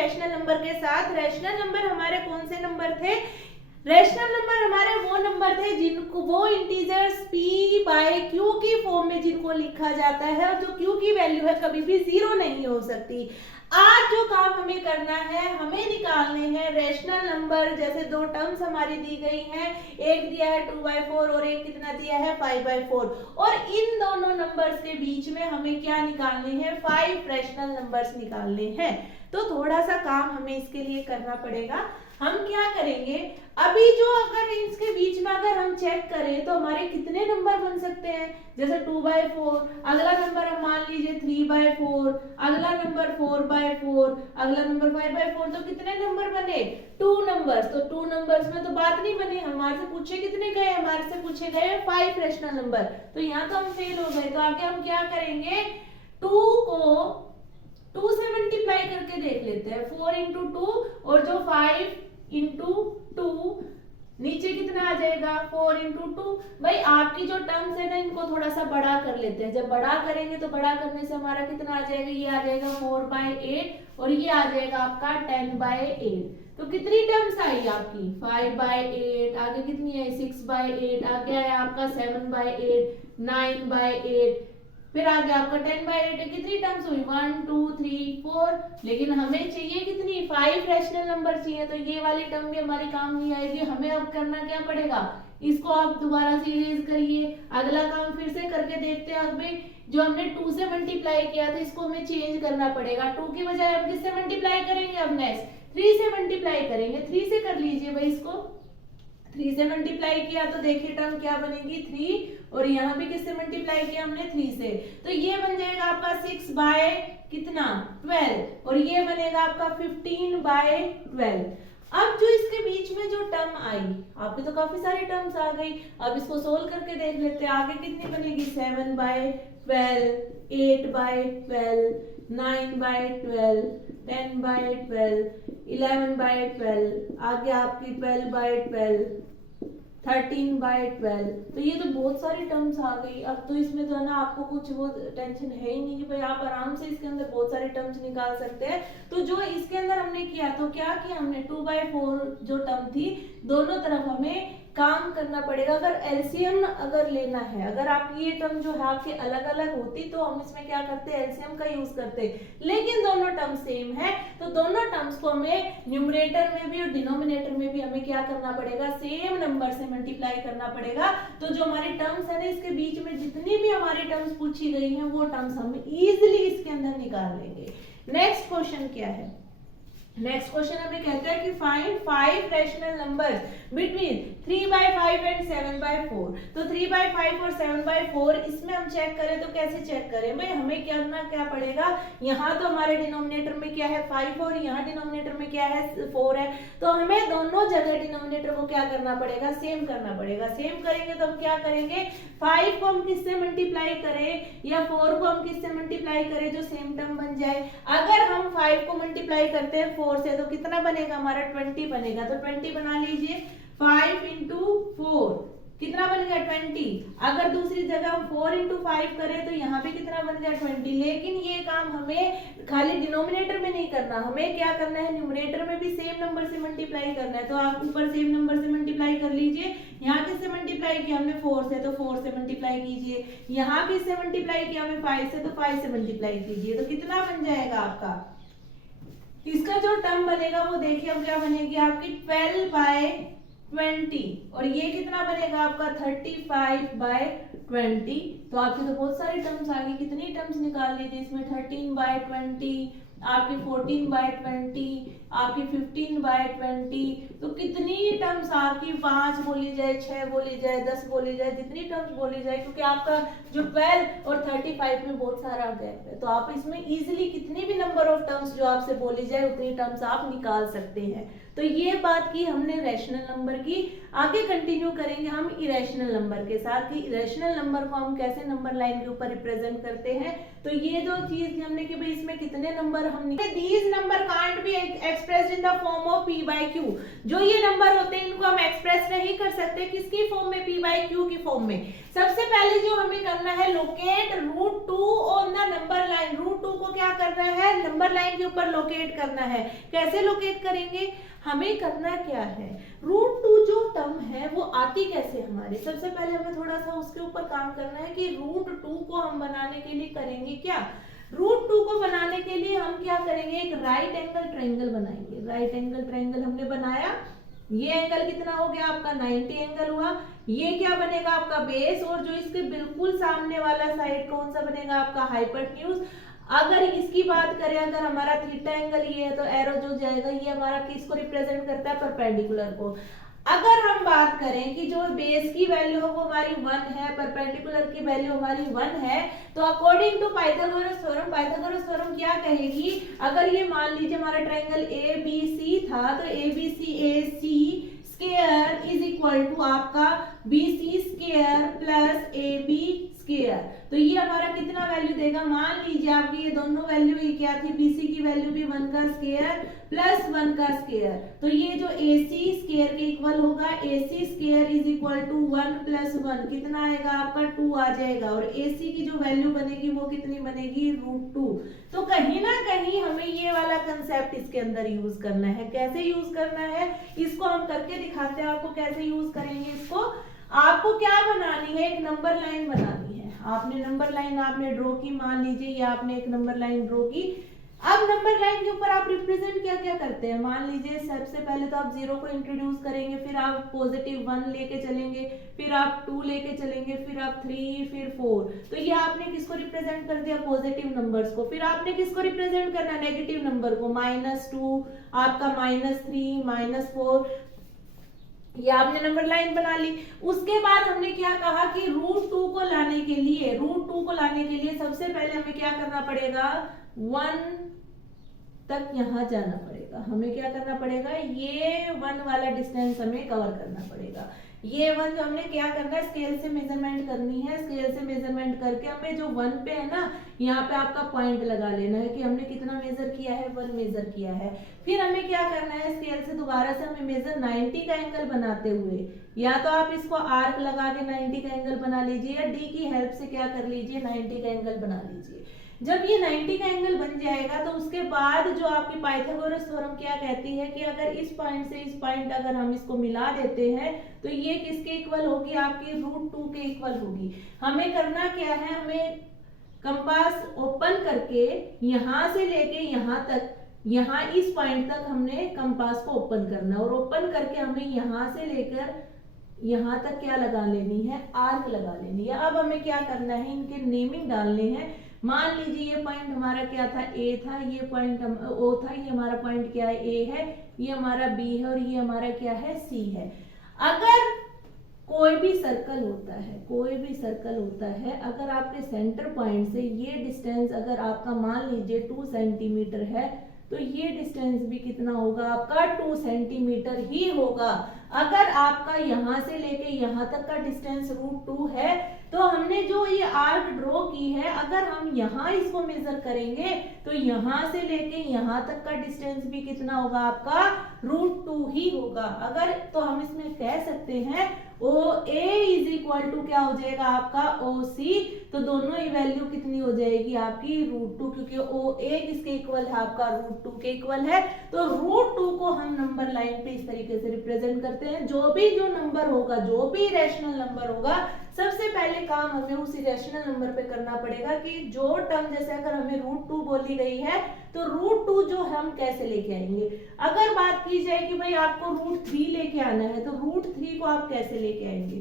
Rational number के साथ। Rational number हमारे कौन से नंबर थे? रैशनल नंबर हमारे वो नंबर थे जिनको वो इंटीजर्स p बाय q की फॉर्म में जिनको लिखा जाता है और जो q की वैल्यू है कभी भी जीरो नहीं हो सकती। आज जो काम हमें करना है, हमें निकालने हैं रैशनल नंबर। जैसे दो टर्म्स हमारी दी गई हैं, एक दिया है 2/4 और एक कितना दिया है 5/4, और इन दोनों नंबर्स के बीच में हमें क्या निकालने हैं? 5 रैशनल नंबर्स निकालने हैं। तो थोड़ा सा काम हमें इसके लिए करना पड़ेगा। हम क्या करेंगे, अभी जो अगर इसके बीच में अगर हम चेक करें तो हमारे कितने नंबर बन सकते हैं? जैसे 2/4, अगला नंबर हम मान लीजिए 3/4, अगला नंबर 4/4, अगला नंबर 5/4, तो कितने नंबर बने? 2 नंबर्स। तो 2 नंबर्स में तो बात नहीं बनी। हमारे से पूछे कितने गए? हमारे से पूछे गए 5 रैशनल नंबर। तो यहाँ तो हम फेल हो गए। तो आगे हम क्या करेंगे, 2 को 2 से मल्टीप्लाई करके देख लेते हैं। 4 इंटू 2 और जो 5 इंटू 2, नीचे कितना आ जाएगा? 4 इंटू 2। भाई आपकी जो टर्म्स है ना, इनको थोड़ा सा बड़ा कर लेते हैं। जब बड़ा करेंगे तो बड़ा करने से हमारा कितना आ जाएगा? ये आ जाएगा 4/8 और ये आ जाएगा आपका 10/8। तो कितनी टर्म्स आई आपकी? 5/8, आगे कितनी है? 6/8, आगे आया आपका 7/8, 9/8, फिर आगे आपका 10/8। कितनी टर्म्स हुई? 1 2 3 4। लेकिन हमें चाहिए कितनी? 5 रैशनल नंबर चाहिए। तो ये वाली टर्म भी हमारी काम नहीं आएगी। हमें अब करना क्या पड़ेगा, इसको आप दोबारा से इरेज करिए। अगला काम फिर से करके देखते हैं। अभी जो हमने 2 से मल्टीप्लाई किया था इसको हमें चेंज करना पड़ेगा। 2 की बजाय हम किससे मल्टीप्लाई करेंगे? अब नेक्स्ट 3 से मल्टीप्लाई करेंगे। 3 से कर लीजिए भाई इसको। 3 से मल्टीप्लाई किया तो देखिए टर्म क्या बनेगी? 3। और यहाँ भी किससे मल्टीप्लाई किया हमने? 3 से। तो ये बन जाएगा आपका 6 कितना? 12। और ये बनेगा आपका 15/12। अब जो इसके बीच में जो टर्म आई, आपकी तो काफी सारी टर्म्स आ गई। अब इसको सोल्व करके देख लेते हैं। आगे कितनी बनेगी? 7/12, 8/12, 9/12, 10/12, 11/12, आगे आपकी 12/12, 13/12। तो ये तो बहुत सारी टर्म्स आ गई। अब तो इसमें जो है ना, आपको कुछ वो टेंशन है ही नहीं कि भाई आप आराम से इसके अंदर बहुत सारे टर्म्स निकाल सकते हैं। तो जो इसके अंदर हमने किया, तो क्या किया हमने? 2/4 जो टर्म थी, दोनों तरफ हमें काम करना पड़ेगा। अगर एलसीएम अगर लेना है, अगर आपकी ये टर्म जो है आपके अलग अलग होती तो हम इसमें क्या करते? एलसीएम का यूज करते। लेकिन दोनों टर्म सेम है, तो दोनों टर्म्स को हमें न्यूमरेटर में भी और डिनोमिनेटर में भी हमें क्या करना पड़ेगा? सेम नंबर से मल्टीप्लाई करना पड़ेगा। तो जो हमारी टर्म्स है ना, इसके बीच में जितनी भी हमारी टर्म्स पूछी गई हैं वो टर्म्स हम इजीली इसके अंदर निकाल लेंगे। नेक्स्ट क्वेश्चन क्या है? नेक्स्ट क्वेश्चन हमें कहता है कि find 5 rational numbers between 3/5 and 7/4। तो 3/5 और 7/4 इसमें हम चेक करें तो कैसे चेक करें? भाई हमें करना क्या पड़ेगा, यहाँ तो हमारे डिनोमिनेटर में क्या है? 5 और यहाँ डिनोमिनेटर में क्या है? 4 है। तो हमें दोनों जगह डिनोमिनेटर को क्या करना पड़ेगा? सेम करना पड़ेगा। सेम करेंगे तो हम क्या करेंगे? 5 को हम किससे मल्टीप्लाई करें या 4 को हम किससे मल्टीप्लाई करें जो सेम टर्म बन जाए? अगर हम 5 को मल्टीप्लाई करते हैं 4 से तो कितना बनेगा हमारा? 20 बनेगा। तो 20 बना लीजिए। 5 इंटू 4 कितना बन गया? 20। अगर दूसरी जगह हम 4 इंटू 5 करें तो यहाँ पे कितना बन गया? 20। लेकिन ये काम हमें खाली डिनोमिनेटर में नहीं करना, हमें क्या करना है? न्यूमरेटर में भी सेम नंबर से मल्टीप्लाई करना है। तो आप ऊपर सेम नंबर से मल्टीप्लाई कर लीजिए। यहाँ किससे मल्टीप्लाई किया हमने? 4 से, तो 4 से मल्टीप्लाई कीजिए। यहाँ किससे मल्टीप्लाई किया हमने? 5 से, तो 5 से मल्टीप्लाई कीजिए। तो कितना बन जाएगा आपका? इसका जो टर्म बनेगा वो देखिए अब क्या बनेगी आपकी? 12/20। और ये कितना बनेगा आपका? 35/20। तो आपकी तो बहुत सारी टर्म्स आ गई। कितनी टर्म्स निकाल लीजिए इसमें? 13/20, आपकी 14/20, आपकी 15/20। तो कितनी टर्म्स आपकी? 5 बोली जाए, 6 बोली जाए, 10 बोली जाए, जितनी टर्म्स बोली जाए, क्योंकि आपका जो 12 और 35 में बहुत सारा गैप है। तो आप इसमें इजीली कितनी भी नंबर ऑफ टर्म्स जो आपसे बोली जाए उतनी टर्म्स आप निकाल सकते हैं। तो ये बात की हमने रैशनल नंबर की। आगे कंटिन्यू करेंगे हम इरेशनल नंबर के साथ कि इरेशनल नंबर को हम कैसे नंबर लाइन के ऊपर रिप्रेजेंट करते हैं। तो ये जो चीज थी हमने कि भाई इसमें कितने नंबर हम these number can't be expressed in the form of p by q। जो ये नंबर होते हैं इनको हम एक्सप्रेस नहीं कर सकते किसकी फॉर्म में, p by q की फॉर्म में। सबसे पहले जो हमें करना है, locate root 2 on the number line. Root 2 को क्या करना है, नंबर लाइन के ऊपर लोकेट करना है। कैसे लोकेट करेंगे, हमें करना क्या है, रूट 2 जो टर्म है वो आती कैसे हमारे, सबसे पहले हमें थोड़ा सा उसके ऊपर काम करना है कि रूट 2 को हम बनाने के लिए करेंगे क्या। रूट 2 को बनाने के लिए हम क्या करेंगे, एक राइट एंगल ट्रायंगल बनाएंगे। राइट एंगल ट्रायंगल हमने बनाया, ये एंगल कितना हो गया आपका 90 एंगल हुआ। ये क्या बनेगा आपका बेस, और जो इसके बिल्कुल सामने वाला साइड कौन सा बनेगा आपका हाइपोटेन्यूज। अगर इसकी बात करें, अगर हमारा थीटा एंगल ये है तो एरो जो जाएगा ये हमारा किसको रिप्रेजेंट करता है, परपेंडिकुलर को। अगर हम बात करें कि जो बेस की वैल्यू है वो हमारी 1 है, परपेंडिकुलर की वैल्यू हमारी 1 है, तो according to Pythagoras theorem, Pythagoras theorem क्या कहेगी, अगर ये मान लीजिए हमारा ट्रायंगल ABC था तो ABC AC square is equal to आपका BC square plus AB square. तो ये हमारा कितना वैल्यू देगा, मान लीजिए आपकी ये दोनों वैल्यू ये क्या थी, BC की वैल्यू भी 1 का स्क्वायर प्लस 1 का स्क्वायर, तो ये जो AC स्क्वायर के इक्वल होगा, AC square is equal to 1 plus 1 कितना आएगा आपका 2 आ जाएगा, और AC की जो वैल्यू बनेगी वो कितनी बनेगी, रूट 2। तो कहीं ना कहीं हमें ये वाला कंसेप्ट इसके अंदर यूज करना है। कैसे यूज करना है, इसको हम करके दिखाते हैं आपको कैसे यूज करेंगे इसको। आपको क्या बनानी है, एक नंबर लाइन बनानी है। आपने नंबर लाइन आपने ड्रॉ की, मान लीजिए ये आपने एक नंबर लाइन ड्रॉ की। अब नंबर लाइन के ऊपर आप रिप्रेजेंट क्या क्या करते हैं, मान लीजिए सबसे पहले तो आप 0 को इंट्रोड्यूस करेंगे, फिर आप पॉजिटिव 1 लेके चलेंगे, फिर आप 2 लेके चलेंगे, फिर आप 3, फिर 4। तो ये आपने किसको रिप्रेजेंट कर दिया, पॉजिटिव नंबर्स को। फिर आपने किसको रिप्रेजेंट करना, नेगेटिव नंबर को, -2 आपका -3 -4, ये आपने नंबर लाइन बना ली। उसके बाद हमने क्या कहा कि रूट 2 को लाने के लिए, रूट 2 को लाने के लिए सबसे पहले हमें क्या करना पड़ेगा, 1 तक यहां जाना पड़ेगा। हमें क्या करना पड़ेगा, ये 1 वाला डिस्टेंस हमें कवर करना पड़ेगा। ये 1 जो हमने क्या करना है, स्केल से मेजरमेंट करनी है। स्केल से मेजरमेंट करके हमें जो 1 पे है ना, यहाँ पे आपका पॉइंट लगा लेना है कि हमने कितना मेजर किया है, 1 मेजर किया है। फिर हमें क्या करना है, स्केल से दोबारा से हमें मेजर 90 का एंगल बनाते हुए, या तो आप इसको आर्क लगा के 90 का एंगल बना लीजिए, या डी की हेल्प से क्या कर लीजिए, 90 का एंगल बना लीजिए। जब ये 90 का एंगल बन जाएगा तो उसके बाद जो आपकी पाइथागोरस थ्योरम क्या कहती है कि अगर इस पॉइंट से इस पॉइंट अगर हम इसको मिला देते हैं तो ये किसके इक्वल होगी, आपकी रूट 2 के इक्वल होगी। हमें करना क्या है, हमें कंपास ओपन करके यहां से लेके यहां तक, यहाँ इस पॉइंट तक हमने कंपास को ओपन करना है, और ओपन करके हमें यहां से लेकर यहां तक क्या लगा लेनी है, आर्क लगा लेनी है। अब हमें क्या करना है, इनके नेमिंग डालने हैं। मान लीजिए ये पॉइंट हमारा क्या था, ए था, ये पॉइंट ओ था, ये हमारा पॉइंट क्या है, ए है, ये हमारा बी है, और ये हमारा क्या है, सी है। अगर कोई भी सर्कल होता है, कोई भी सर्कल होता है, अगर आपके सेंटर पॉइंट से ये डिस्टेंस अगर आपका मान लीजिए 2 सेंटीमीटर है, तो ये डिस्टेंस भी कितना होगा आपका, 2 सेंटीमीटर ही होगा। अगर आपका यहां से लेके यहां तक का डिस्टेंस रूट 2 है, तो हमने जो ये आर्क ड्रॉ की है, अगर हम यहाँ इसको मेजर करेंगे तो यहां से लेके यहां तक का डिस्टेंस भी कितना होगा आपका, रूट 2 ही होगा। अगर तो हम इसमें कह सकते हैं ओ ए इज इक्वल टू क्या हो जाएगा आपका, ओ सी। तो दोनों ही वैल्यू कितनी हो जाएगी आपकी, रूट 2, क्योंकि ओ ए किसके इक्वल है आपका, रूट 2 के इक्वल है। तो रूट 2 को हम नंबर लाइन पे इस तरीके से रिप्रेजेंट करते हैं। जो नंबर होगा, जो भी रैशनल नंबर होगा, सबसे पहले काम हमें उसी रैशनल नंबर पे करना पड़ेगा कि जो टर्म, जैसे अगर हमें रूट 2 बोली गई है तो रूट 2 जो हम कैसे लेके आएंगे। अगर बात की जाए कि भाई आपको रूट 3 लेके आना है, तो रूट 3 को आप कैसे लेके आएंगे।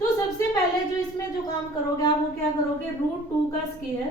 तो सबसे पहले जो इसमें जो काम करोगे आप वो क्या करोगे, रूट 2 का स्क्वायर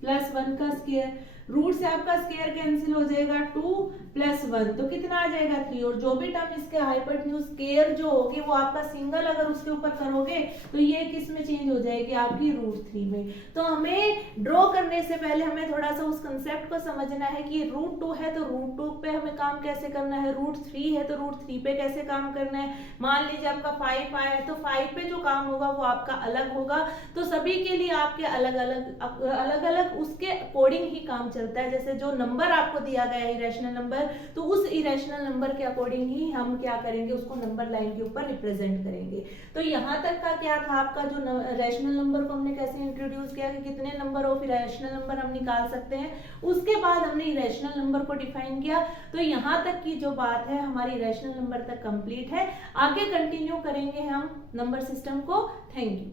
प्लस 1 का स्क्वायर, रूट से आपका स्क्वायर कैंसिल हो जाएगा, 2 प्लस 1 तो कितना आ जाएगा, 3। और जो भी टर्म इसके हाइपोटेन्यूज स्क्वायर जो होगी वो आपका सिंगल अगर उसके ऊपर करोगे तो ये किस में चेंज हो जाएगी, आपकी रूट 3 में। तो हमें ड्रॉ करने से पहले हमें थोड़ा सा उस कंसेप्ट को समझना है कि रूट 2 है तो रूट 2 पे हमें काम कैसे करना है, रूट 3 है तो रूट 3 पे कैसे काम करना है। मान लीजिए आपका 5 आया है तो 5 पे जो काम होगा वो आपका अलग होगा। तो सभी के लिए आपके अलग अलग उसके अकॉर्डिंग ही काम चलता है। जैसे जो नंबर आपको दिया गया है इरेशनल नंबर, नंबर, तो उस इरेशनल नंबर के अकॉर्डिंग ही हम क्या करेंगे, उसको नंबर लाइन के ऊपर रिप्रेजेंट करेंगे। तो यहाँ तक का क्या था आपका, जो रैशनल नंबर को हमने कैसे इंट्रोड्यूस किया कि कितने नंबर ऑफ इरेशनल नंबर हम निकाल सकते हैं, उसके बाद हमने इरेशनल नंबर को डिफाइन किया। तो यहाँ तक की जो बात है हमारी इरेशनल नंबर तक कंप्लीट है। आगे कंटिन्यू करेंगे हम नंबर सिस्टम को। Thank you.